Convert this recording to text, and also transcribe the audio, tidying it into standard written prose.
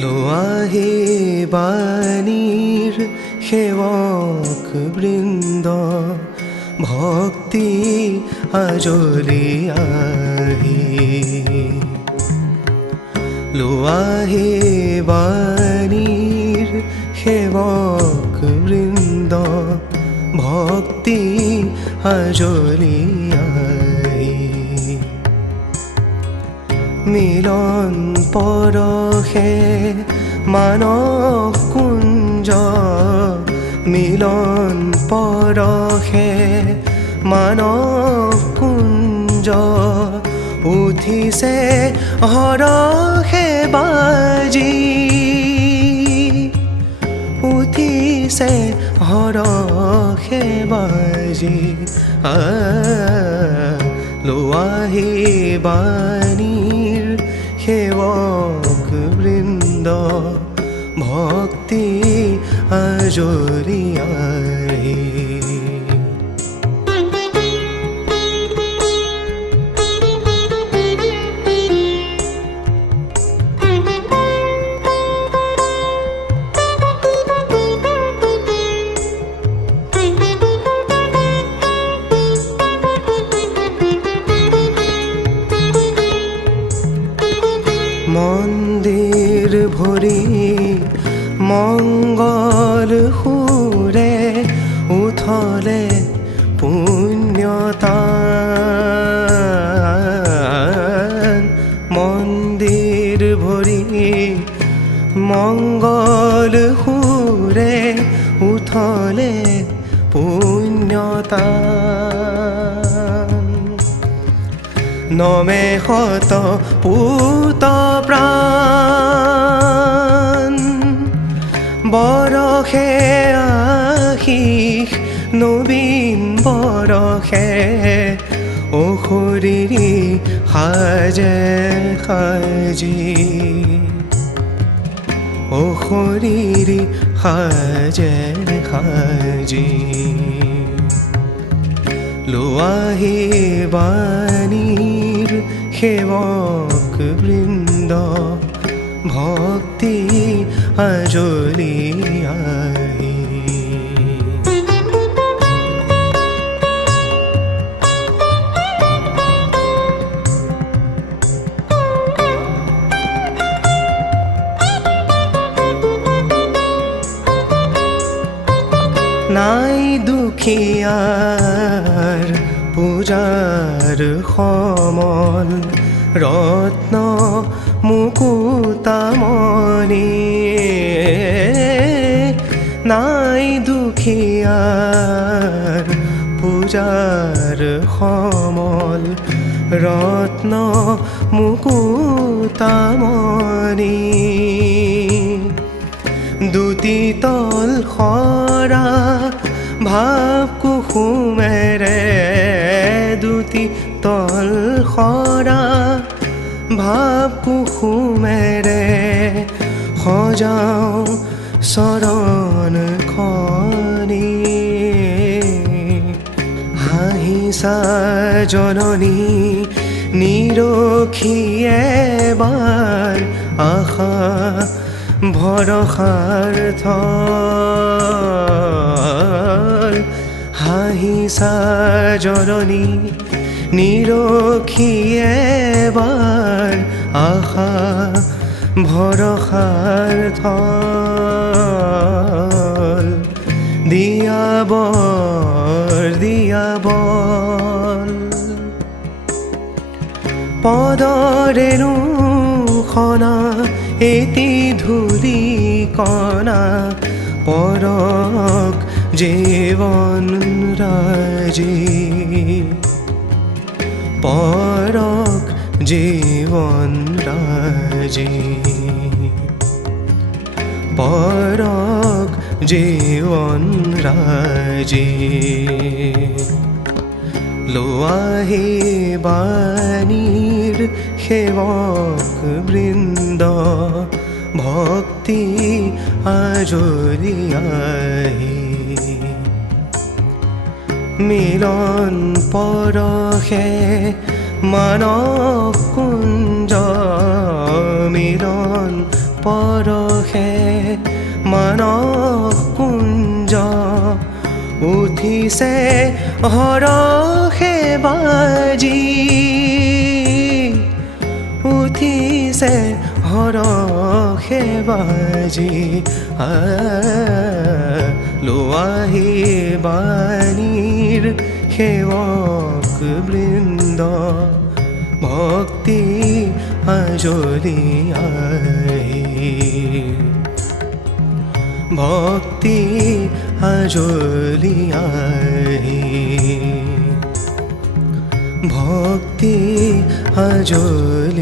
লোৱাহে বাণীৰ সেৱক বৃন্দ ভক্তি আজলি আহি লোৱাহে বাণীৰ সেৱক বৃন্দ ভক্তি আজলি আহি মিলন পৰশে মানস কুঞ্জ মিলন পৰশে মানস কুঞ্জ উঠিছে হৰষে বাজি উঠিছে হৰষে বাজি লোৱাহে বাণীৰ সেৱক বৃন্দ ভক্তি আজলি আহি মন্দিৰ ভৰি মংগল সুৰে উঠলে পুণ্যতান মন্দিৰ ভৰি মংগল সুৰে উঠলে পুণ্যতান নমে শত পুত প্ৰাণ বৰষে আশীষ নবীন বৰষে অসুৰীৰি সাজে সাজি অসুৰীৰি সাজে সাজি লোৱাহে বাণীৰ সেৱক বৃন্দ ভক্তি আজলি আহি নাই দুখীয়াৰ পূজাৰ সমল ৰত্ন মুকুতামণি নাই দুখীয়াৰ পূজাৰ সমল ৰত্ন মুকুতামণি দুটি তল সৰা ভাৱ কুসুমেৰে দুটি তল সৰা ভাৱ কুসুমেৰে সজাওঁ চৰণ খনি হাঁহিছা জননী নিৰখীয়ে বাৰ আশা ভৰসাৰ থল হাঁহিছা জননী নিৰখীয়ে বাৰ আশা ভৰসাৰ থল দিয়াবৰ পদৰেণু খনা এটি ধূলি কণা পৰক জীৱন ৰাজি পৰক जीवन राजी परक जीवन राजी लोआहे बानीर सेवक बृंद भक्ति आजरियाहे मिलन परखे मानव कुंज मिलन परखे मानव कुंज उठिसे हरखे बाजी उठिसे हरखे बाजी लोआहे बानीर सेवक बृंद भक्ति आजरियाहे भक्ति आजरियाहे भक्ति आजरियाहे।